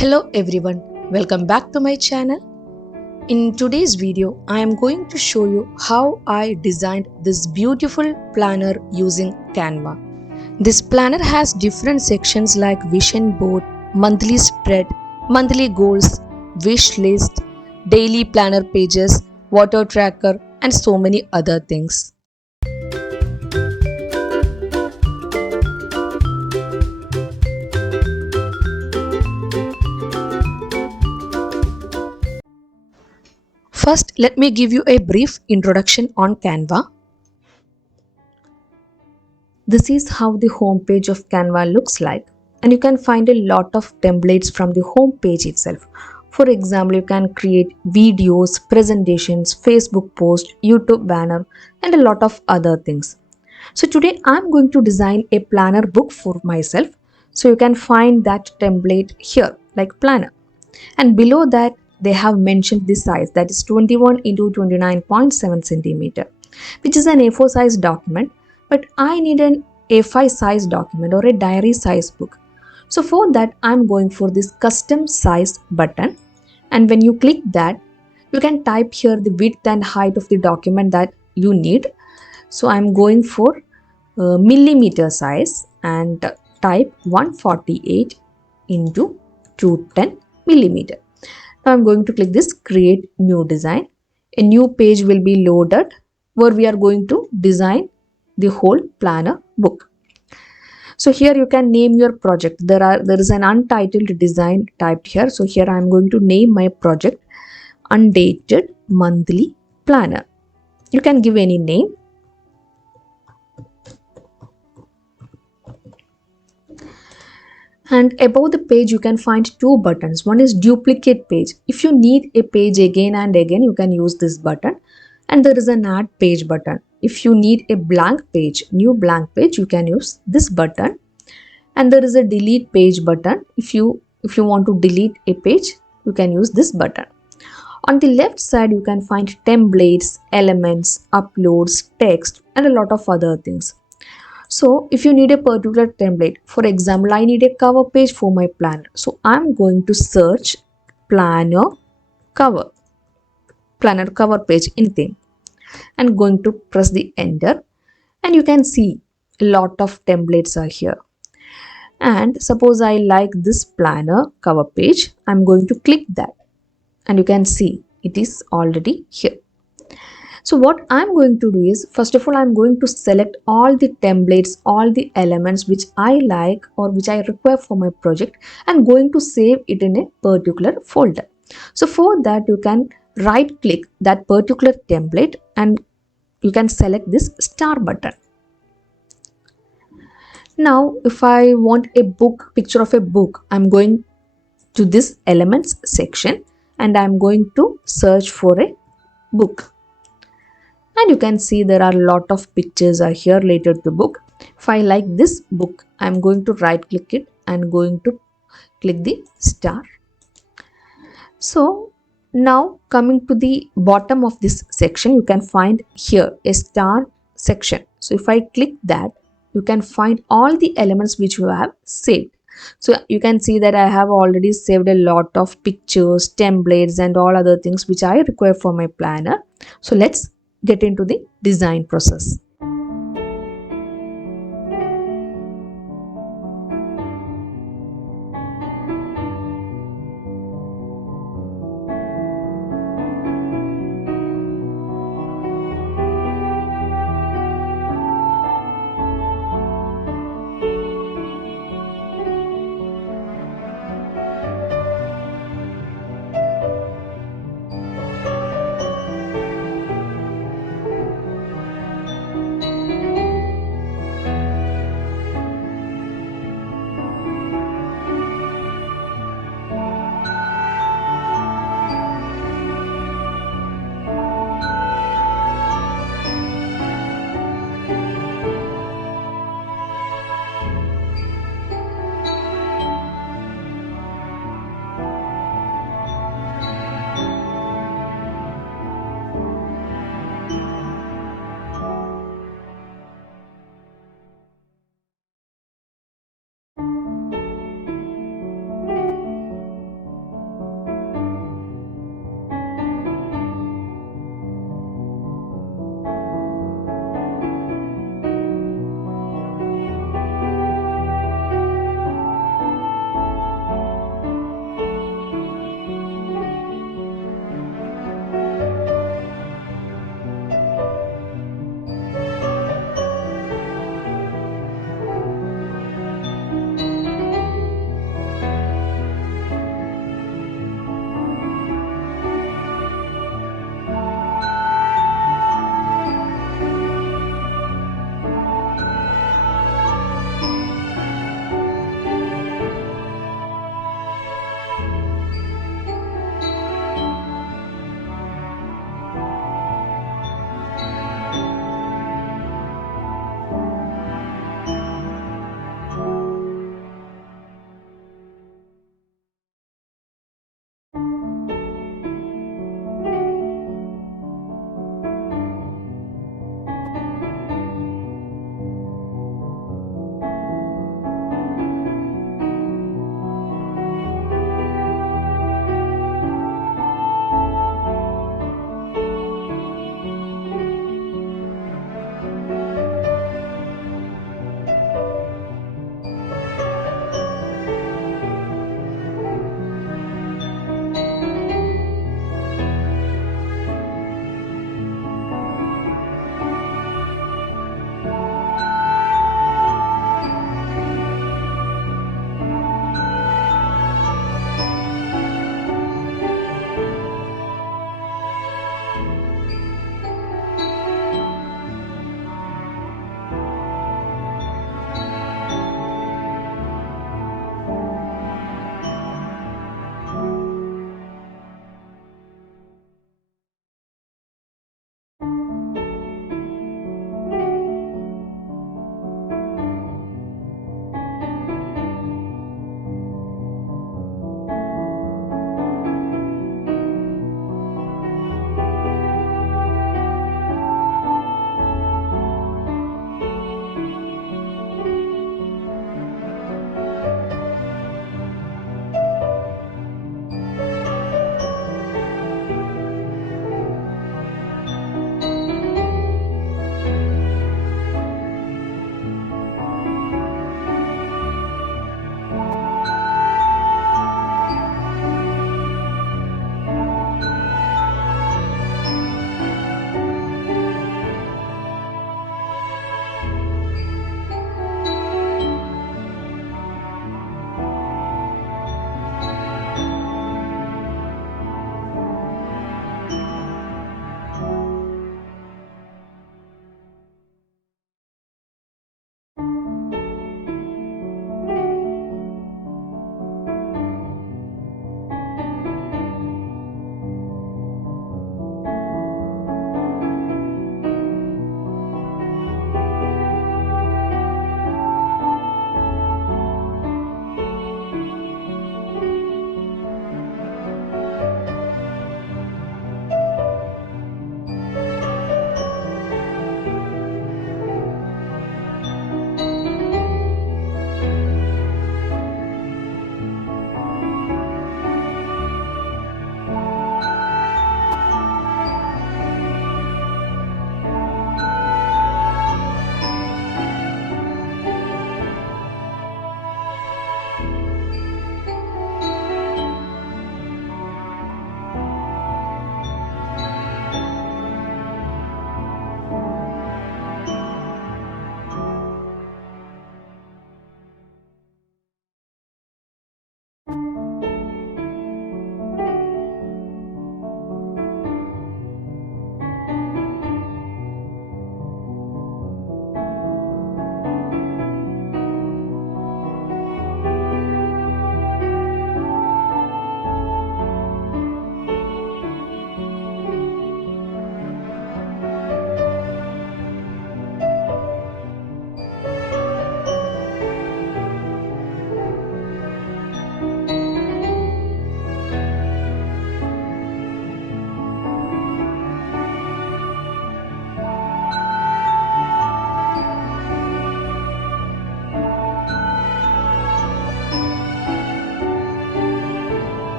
Hello everyone, welcome back to my channel. In today's video, I am going to show you how I designed this beautiful planner using Canva. This planner has different sections like vision board, monthly spread, monthly goals, wish list, daily planner pages, water tracker, and so many other things. First, let me give you a brief introduction on Canva. This is how the home page of Canva looks like, and you can find a lot of templates from the home page itself. For example, you can create videos, presentations, Facebook post, YouTube banner, and a lot of other things. So today I'm going to design a planner book for myself. So you can find that template here like planner, and below that they have mentioned the size, that is 21 into 29.7 centimeter, which is an A4 size document, but I need an A5 size document or a diary size book. So for that I'm going for this custom size button, and when you click that, you can type here the width and height of the document that you need. So I'm going for millimeter size and type 148 into 210 millimeter. Now I'm going to click this create new design. A new page will be loaded where we are going to design the whole planner book. So here you can name your project. There is an untitled design typed here. So here I am going to name my project undated monthly planner. You can give any name. And above the page you can find two buttons. One is duplicate page. If you need a page again and again, you can use this button. And there is an add page button. If you need a blank page, new blank page, you can use this button. And there is a delete page button. If you want to delete a page, you can use this button. On the left side you can find templates, elements, uploads, text, and a lot of other things. So if you need a particular template, for example, I need a cover page for my planner. So I'm going to search planner cover page, anything, and going to press the enter, and you can see a lot of templates are here. And suppose I like this planner cover page, I'm going to click that, and you can see it is already here. So what I'm going to do is, first of all, I'm going to select all the templates, all the elements which I like or which I require for my project, and going to save it in a particular folder. So for that you can right click that particular template and you can select this star button. Now if I want a book, picture of a book, I'm going to this elements section and I'm going to search for a book. And you can see there are a lot of pictures are here related to book. If I like this book, I'm going to right click it and going to click the star. So now coming to the bottom of this section, you can find here a star section. So if I click that, you can find all the elements which you have saved. So you can see that I have already saved a lot of pictures, templates, and all other things which I require for my planner. So let's get into the design process.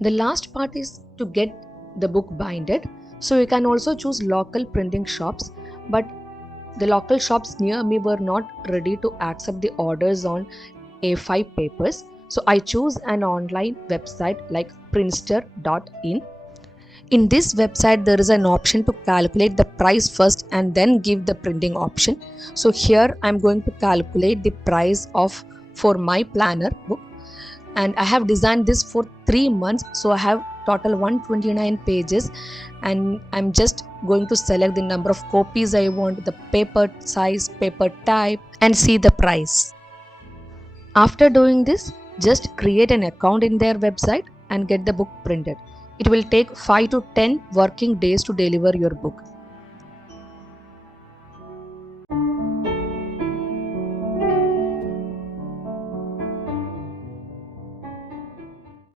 The last part is to get the book binded. So you can also choose local printing shops, but the local shops near me were not ready to accept the orders on A5 papers. So I choose an online website like prinster.in. In this website, there is an option to calculate the price first and then give the printing option. So here I'm going to calculate the price of for my planner book, and I have designed this for 3 months. So I have total 129 pages, and I'm just going to select the number of copies I want, the paper size, paper type, and see the price. After doing this, just create an account in their website and get the book printed. It will take 5 to 10 working days to deliver your book.